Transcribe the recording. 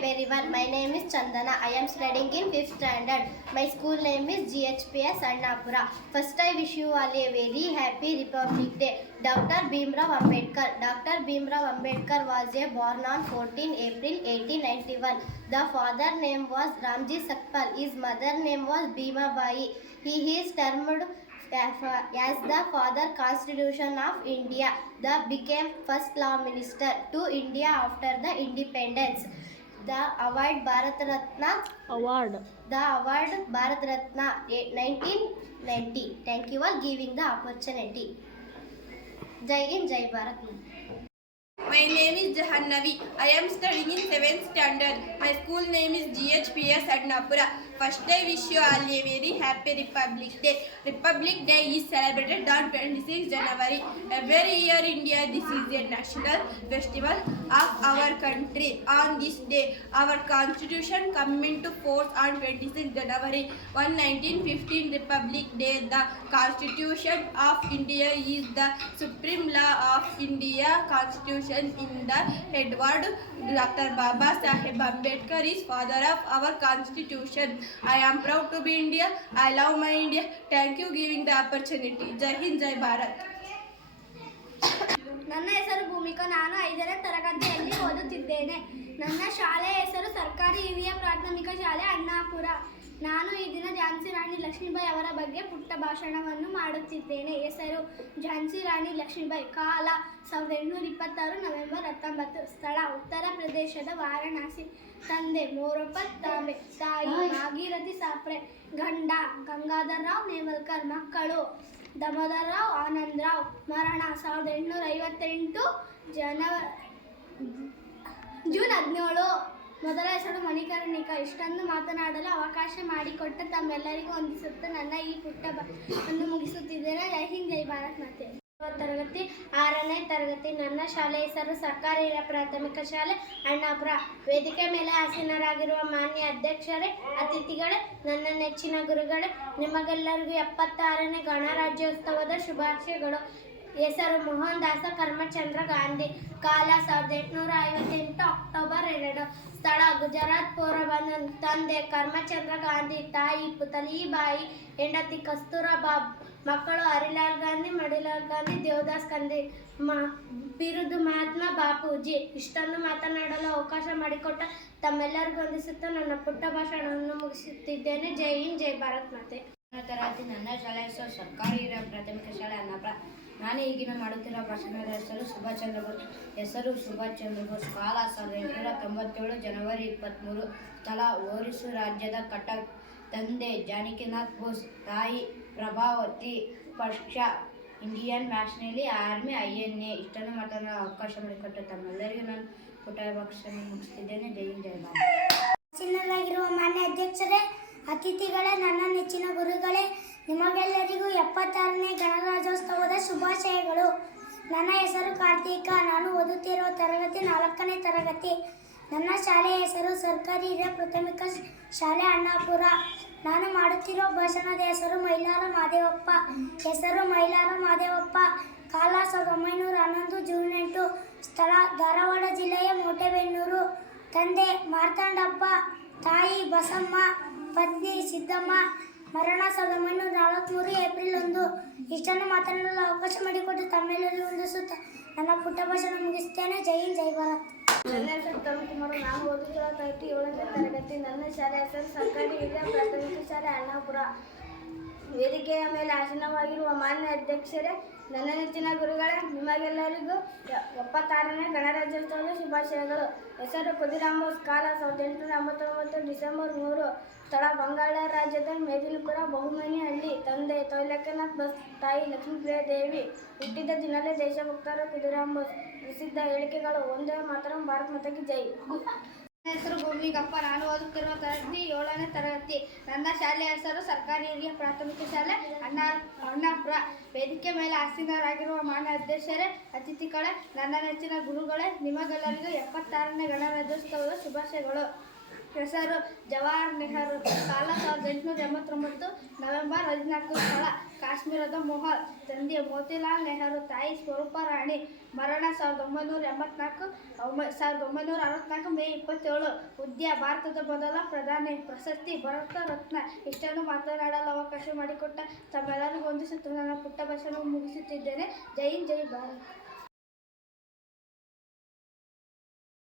everyone. My name is Chandana. I am studying in 5th standard. My school name is GHPS Annapura. First, I wish you all a very happy Republic Day. Dr. Bhimrao Ambedkar. Dr. Bhimrao Ambedkar was born on 14 April 1891. The father name was Ramji Sakpal. His mother name was Bhima Bai. He is termed as the father constitution of India. The became first law minister to India after the independence. The award Bharat Ratna award. The award Bharat Ratna nineteen ninety thank you are giving the opportunity జై హింద్ జై Bharat. My name is Jahannavi. I am studying in 7th standard. My school name is GHPS at Napura. First, I wish you all a very happy Republic Day. Republic Day is celebrated on 26 January. Every year, India, this is a national festival of our country. On this day, our constitution come into force on 26 January 1, 1915 Republic Day. The constitution of India is the supreme law of India. Constitution the Edward Dr. Baba Sahib Ambedkar is father of our constitution. I am proud to be India. I love my India. Thank you giving the opportunity. Jai Hind, Jai Bharat. ನನ್ನ ಹೆಸರು ಭೂಮಿಕಾ ನಾನು ಐದನೇ ತರಗತಿಯಲ್ಲಿ ಓದುತ್ತಿದ್ದೇನೆ ನನ್ನ ಶಾಲೆಯ ಹೆಸರು ಸರ್ಕಾರಿ ಹಿರಿಯ ಪ್ರಾಥಮಿಕ ಶಾಲೆ ಅಣ್ಣಾಪುರ ನಾನು ಈ ದಿನ ಝಾನ್ಸಿ ರಾಣಿ ಲಕ್ಷ್ಮೀಬಾಯಿ ಅವರ ಬಗ್ಗೆ ಪುಟ್ಟ ಭಾಷಣವನ್ನು ಮಾಡುತ್ತಿದ್ದೇನೆ. ಹೆಸರು ಝಾನ್ಸಿ ರಾಣಿ ಲಕ್ಷ್ಮೀಬಾಯಿ. ಕಾಲ ಸಾವಿರದ ಎಂಟುನೂರ ಇಪ್ಪತ್ತಾರು ನವೆಂಬರ್ ಹತ್ತೊಂಬತ್ತು. ಸ್ಥಳ ಉತ್ತರ ಪ್ರದೇಶದ ವಾರಣಾಸಿ. ತಂದೆ ಮೋರಪ್ಪ ತಾಂಬೆ ತಾಯಿ ಭಾಗೀರಥಿ ಸಾಪ್ರೆ. ಗಂಡ ಗಂಗಾಧರ್ ರಾವ್ ನೇವಲ್ಕರ್. ಮಕ್ಕಳು ದಮೋದರ್ ರಾವ್ ಆನಂದ್ ರಾವ್. ಮರಣ ಸಾವಿರದ ಎಂಟುನೂರ ಐವತ್ತೆಂಟು ಜನ ಜೂನ್ ಹದಿನೇಳು. ಮೊದಲ ಹೆಸರು ಮಣಿಕರ್ಣಿಕ, ಇಷ್ಟೊಂದು ಮಾತನಾಡಲು ಅವಕಾಶ ಮಾಡಿಕೊಟ್ಟ ತಮ್ಮೆಲ್ಲರಿಗೂ ಹೊಂದಿಸುತ್ತಾ ನನ್ನ ಈ ಪುಟ್ಟ ಅನ್ನು ಮುಗಿಸುತ್ತಿದ್ದೇನೆ. ಜೈ ಹಿಂದ್, ಜೈ ಭಾರತ್ ಮಾತೆ. ತರಗತಿ, ಆರನೇ ತರಗತಿ, ನನ್ನ ಶಾಲೆ ಹೆಸರು ಸರ್ಕಾರಿ ಪ್ರಾಥಮಿಕ ಶಾಲೆ ಅಣ್ಣಾಪುರ. ವೇದಿಕೆ ಮೇಲೆ ಆಸೀನರಾಗಿರುವ ಮಾನ್ಯ ಅಧ್ಯಕ್ಷರೇ, ಅತಿಥಿಗಳೇ, ನನ್ನ ನೆಚ್ಚಿನ ಗುರುಗಳೇ, ನಿಮಗೆಲ್ಲರಿಗೂ ಎಪ್ಪತ್ತಾರನೇ ಗಣರಾಜ್ಯೋತ್ಸವದ ಶುಭಾಶಯಗಳು. ಹೆಸರು ಮೋಹನ್ ದಾಸ ಕರ್ಮಚಂದ್ರ ಗಾಂಧಿ. ಕಾಲ ಸಾವಿರದ ಎಂಟುನೂರ ಐವತ್ತೆಂಟು ಅಕ್ಟೋಬರ್ ಎರಡು. ಸ್ಥಳ ಗುಜರಾತ್ ಪೋರಬಂದರ್ ತಂದೆ ಕರ್ಮಚಂದ್ರ ಗಾಂಧಿ, ತಾಯಿ ಪುತಲಿಬಾಯಿ ಹೆಂಡತಿ ಕಸ್ತೂರಬಾ ಮಕ್ಕಳು ಹರಿಲಾಲ್ ಗಾಂಧಿ, ಮಡಿಲಾಲ್ ಗಾಂಧಿ, ದೇವದಾಸ್ ಗಾಂಧಿ, ಮ, ಬಿರುದು ಮಹಾತ್ಮ ಬಾಪೂಜಿ. ಇಷ್ಟೊಂದು ಮಾತನಾಡಲು ಅವಕಾಶ ಮಾಡಿಕೊಟ್ಟ ತಮ್ಮೆಲ್ಲರಿಗೂ ಹೊಂದಿಸುತ್ತಾ ನನ್ನ ಪುಟ್ಟ ಭಾಷಣವನ್ನು ಮುಗಿಸುತ್ತಿದ್ದೇನೆ. ಜೈ ಹಿಂದ್, ಜೈ ಭಾರತ್ ಮಾತೆ. ತರಗತಿ ನನ್ನ ಶಾಲೆ ಹೆಸರು ಸರ್ಕಾರಿ ಪ್ರಾಥಮಿಕ ಶಾಲೆ ಅನ್ನಪುರ ನಾನು ಈಗಿನ ಮಾಡುತ್ತಿರುವ ಭಾಷಣದ ಹೆಸರು ಸುಭಾಷ್ ಚಂದ್ರ ಬೋಸ್ ಹೆಸರು ಸುಭಾಷ್ ಚಂದ್ರ ಬೋಸ್. ಕಾಲ ಸಾವಿರದ ಎಂಟುನೂರ ತೊಂಬತ್ತೇಳು ಜನವರಿ ಇಪ್ಪತ್ತ್ಮೂರು ಸ್ಥಳ ಒರಿಸ್ಸು ರಾಜ್ಯದ ಕಟಕ್ ತಂದೆ ಜಾನಕಿನಾಥ್ ಬೋಸ್. ತಾಯಿ ಪ್ರಭಾವತಿ ಪಕ್ಷ, Indian national army I N A ಇಷ್ಟನ್ನು ಮಾತನಾಡಲು ಅವಕಾಶ ಮಾಡಿಕೊಟ್ಟ ತಮ್ಮೆಲ್ಲರಿಗೂ ನಾನು ಪುಟ ಭಾಷಣ ಮುಗಿಸ್ತಿದ್ದೇನೆ. ಜೈ ಜಯ ಮಾನ್ಯ ಅಧ್ಯಕ್ಷರೇ ಅತಿಥಿಗಳೇ, ನನ್ನ ನೆಚ್ಚಿನ ಗುರುಗಳೇ, ನಿಮಗೆಲ್ಲರಿಗೂ ಎಪ್ಪತ್ತಾರನೇ ಗಣರಾಜ್ಯೋತ್ಸವದ ಶುಭಾಶಯಗಳು. ನನ್ನ ಹೆಸರು ಕಾರ್ತಿಕ, ನಾನು ಓದುತ್ತಿರುವ ತರಗತಿ ನಾಲ್ಕನೇ ತರಗತಿ. ನನ್ನ ಶಾಲೆಯ ಹೆಸರು ಸರ್ಕಾರಿ ಹಿರಿಯ ಪ್ರಾಥಮಿಕ ಶಾಲೆ ಅಣ್ಣಾಪುರ. ನಾನು ಮಾಡುತ್ತಿರುವ ಭಾಷಣದ ಹೆಸರು ಮೈಲಾರ ಮಾದೇವಪ್ಪ. ಹೆಸರು ಮೈಲಾರ ಮಾದೇವಪ್ಪ. ಕಾಲ ಸಾವಿರದ ಒಂಬೈನೂರ ಹನ್ನೊಂದು, ಜೂನ್ ಎಂಟು. ಸ್ಥಳ ಧಾರವಾಡ ಜಿಲ್ಲೆಯ ಮೋಟೆಬೆನ್ನೂರು. ತಂದೆ ಮಾರ್ತಾಂಡಪ್ಪ, ತಾಯಿ ಬಸಮ್ಮ. ಪತ್ನಿ ಸಿದ್ದಮ್ಮ ಮರಣ ಸಾವಿರದ ಒಂಬೈನೂರ ನಲವತ್ತ್ಮೂರು ಏಪ್ರಿಲ್ ಒಂದು. ಇಷ್ಟನ್ನು ಮಾತನಾಡಲು ಅವಕಾಶ ಮಾಡಿಕೊಟ್ಟು ತಮ್ಮೆಲ್ಲರಿಗೂ ವಂದಿಸುತ್ತೆ ನನ್ನ ಪುಟ್ಟ ಭಾಷಣ ಮುಗಿಸ್ತೇನೆ ಜೈ ಹಿಂದ್, ಜೈ ಭಾರತ್. ನನ್ನ ಹೆಸರು ತರುಣ್ ನಾನು ಓದುತ್ತಿರುವ ತರಗತಿ ಏಳನೇ ತರಗತಿ. ನನ್ನ ಶಾಲೆ ಹೆಸರು ಸರ್ಕಾರಿ ಹಿರಿಯ ಪ್ರಾಥಮಿಕ ಶಾಲೆ ಅಣ್ಣಾಪುರ. ವೇದಿಕೆಯ ಮೇಲೆ ಆಸೀನವಾಗಿರುವ ಮಾನ್ಯ ಅಧ್ಯಕ್ಷರೇ, ನನ್ನ ನೆಚ್ಚಿನ ಗುರುಗಳೇ, ನಿಮಗೆಲ್ಲರಿಗೂ ಎಪ್ಪತ್ತಾರನೇ ಗಣರಾಜ್ಯೋತ್ಸವದ ಶುಭಾಶಯಗಳು. ಹೆಸರು ಕುದಿರಾಂಬೋಸ್ ಕಾಲ ಸಾವಿರದ ಎಂಟುನೂರ ಎಂಬತ್ತೊಂಬತ್ತು ಡಿಸೆಂಬರ್ ಮೂರು. ಸ್ಥಳ ಬಂಗಾಳ ರಾಜ್ಯದ ಮೇದಿನಪುರ ಬಹುಮನಿ ಹಳ್ಳಿ ತಂದೆ ತೈಲಕ್ಕನಾಥ್ ಬಸ್, ತಾಯಿ ಲಕ್ಷ್ಮೀಪ್ರಿಯ ದೇವಿ ಹುಟ್ಟಿದ ದಿನಲೇ ದೇಶಭಕ್ತರು ಕುದಿರಾಂಬೋಸ್ ಪ್ರಸಿದ್ಧ ಹೇಳಿಕೆಗಳು. ಒಂದೇ ಮಾತ್ರ, ಭಾರತ ಮಾತೆಗೆ ಜೈ. ಹೆಸರು ಭೂಮಿಗಪ್ಪ ನಾನು ಓದುತ್ತಿರುವ ತರಗತಿ ಏಳನೇ ತರಗತಿ. ನನ್ನ ಶಾಲೆಯ ಹೆಸರು ಸರ್ಕಾರಿ ಹಿರಿಯ ಪ್ರಾಥಮಿಕ ಶಾಲೆ. ಅಣ್ಣಾ ಅಣ್ಣಾಪುರ. ವೇದಿಕೆ ಮೇಲೆ ಆಸೀನರಾಗಿರುವ ಮಾನ್ಯ ಅಧ್ಯಕ್ಷರೇ, ಅತಿಥಿಗಳೇ, ನನ್ನ ನೆಚ್ಚಿನ ಗುರುಗಳೇ, ನಿಮಗೆಲ್ಲರಿಗೂ ಎಪ್ಪತ್ತಾರನೇ ಗಣರಾಜ್ಯೋತ್ಸವದ ಶುಭಾಶಯಗಳು. ಹೆಸರು ಜವಾಹರ್ ನೆಹರು. ಕಾಲ ಸಾವಿರದ ಎಂಟುನೂರ ಎಂಬತ್ತೊಂಬತ್ತು ನವೆಂಬರ್ ಹದಿನಾಲ್ಕು ಸ್ಥಳ. ಕಾಶ್ಮೀರದ ಮೊಹಲ್. ತಂದೆ ಮೋತಿಲಾಲ್ ನೆಹರು, ತಾಯಿ ಸ್ವರೂಪ ರಾಣಿ. ಮರಣ ಸಾವಿರದ ಒಂಬೈನೂರ ಎಂಬತ್ನಾಲ್ಕು ಸಾವಿರದ ಒಂಬೈನೂರ ಅರವತ್ನಾಲ್ಕು ಮೇ ಇಪ್ಪತ್ತೇಳು. ಉದ್ಯ ಭಾರತದ ಮೊದಲ ಪ್ರಧಾನಿ. ಪ್ರಶಸ್ತಿ ಭಾರತ ರತ್ನ. ಇಷ್ಟನ್ನು ಮಾತನಾಡಲು ಅವಕಾಶ ಮಾಡಿಕೊಟ್ಟ ತಮ್ಮೆಲ್ಲರಿಗೂ ಹೊಂದಿಸುತ್ತ ನನ್ನ ಪುಟ್ಟ ಭಾಷಣ ಮುಗಿಸುತ್ತಿದ್ದೇನೆ. ಜೈ ಜೈ ಭಾರತ್.